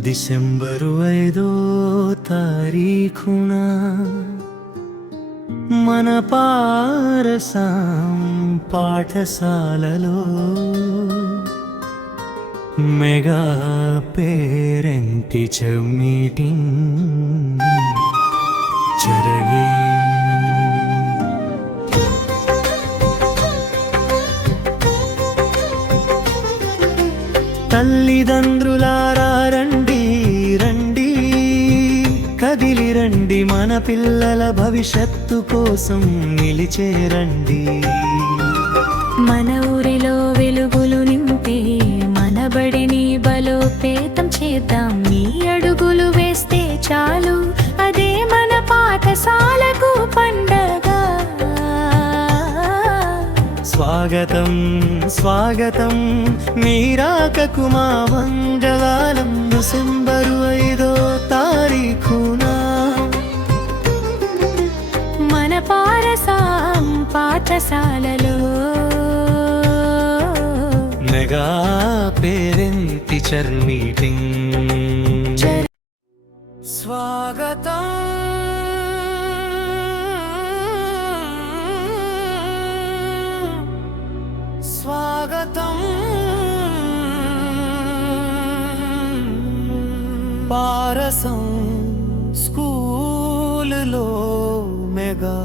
December ఐదో తారీఖున మన పారసాం పాఠశాలలో మెగా పేరెంట్ టీచర్ మీటింగ్ జరిగి తల్లిదండ్రులారా రండి మన పిల్లల భవిష్యత్తు కోసం నిలిచే రండి. మన ఊరిలో వెలుగులు నింపే మన బడిని బలోపేతం చేద్దాం. నీ అడుగులు వేస్తే చాలు అదే మన పాఠశాలకు పండగ. స్వాగతం స్వాగతం మీరాకకు మా మంగళాలం డిసెంబరు పాఠశాలలో. Mega parent teacher meeting? స్వాగతం. స్వాగతం. పారసం స్కూలులో మెగా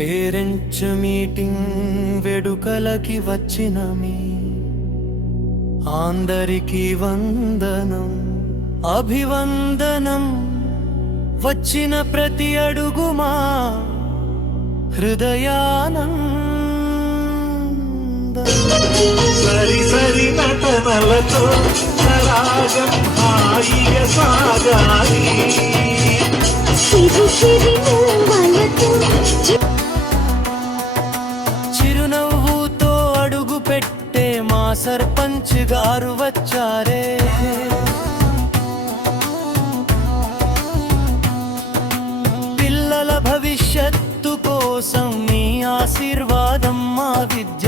పేరెంట్స్ మీటింగ్ వేడుకలకి వచ్చిన మీ అందరికి వందనం అభివందనం. వచ్చిన ప్రతి అడుగుమా హృదయానందం. సరి సరి నటనలతో సాగాలి. సర్పంచ్ గారు వచ్చారే. పిల్లల భవిష్యత్తు కోసం మీ ఆశీర్వాదం మా విద్య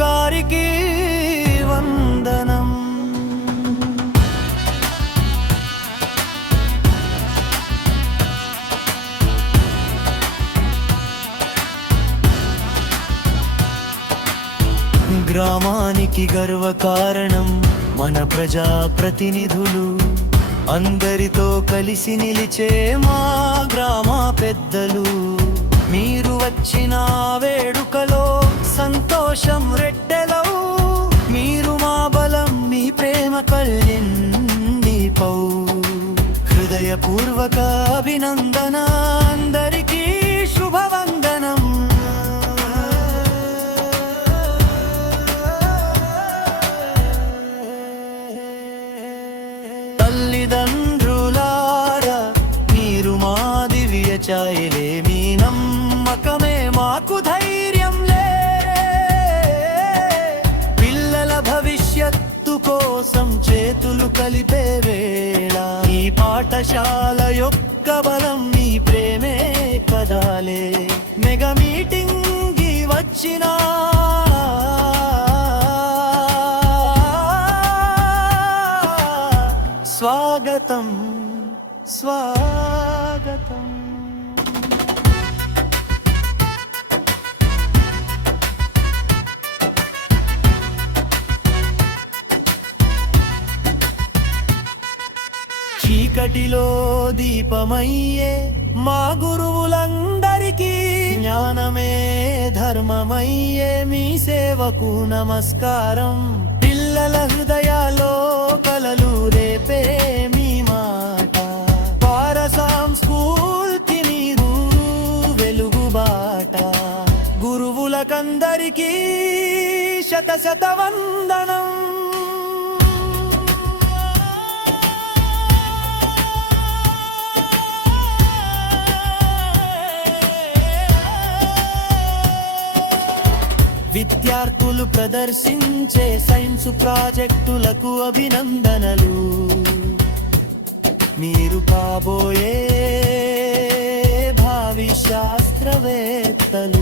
గారికి వందనం. గ్రామానికి గర్వ కారణం మన ప్రజా ప్రతినిధులు. అందరితో కలిసి నిలిచే మా గ్రామ పెద్దలు. మీరు వచ్చిన వేడుకలో సంతోషం రెట్టెలవు. మీరు మా బలం మీ ప్రేమ కళ్ళెండి పౌ హృదయపూర్వక అభినందనా. కోసం చేతులు కలిపే వేళ. ఈ పాఠశాల యొక్క బలం మీ ప్రేమే కదాలే. మెగా మీటింగ్ వచ్చిన. స్వాగతం స్వాగతం. చీకటిలో దీపమయ్యే మా గురువులందరికీ జ్ఞానమే ధర్మమయ్యే మీ సేవకు నమస్కారం. పిల్లల హృదయాలో కలలు రేపే మీ మాట. పారసాం స్కూల్కి మీరు వెలుగుబాట గురువులకందరికీ శత శత వందనం. విద్యార్థులు ప్రదర్శించే సైన్స్ ప్రాజెక్టులకు అభినందనలు. మీరు కాబోయే భావి శాస్త్రవేత్తలు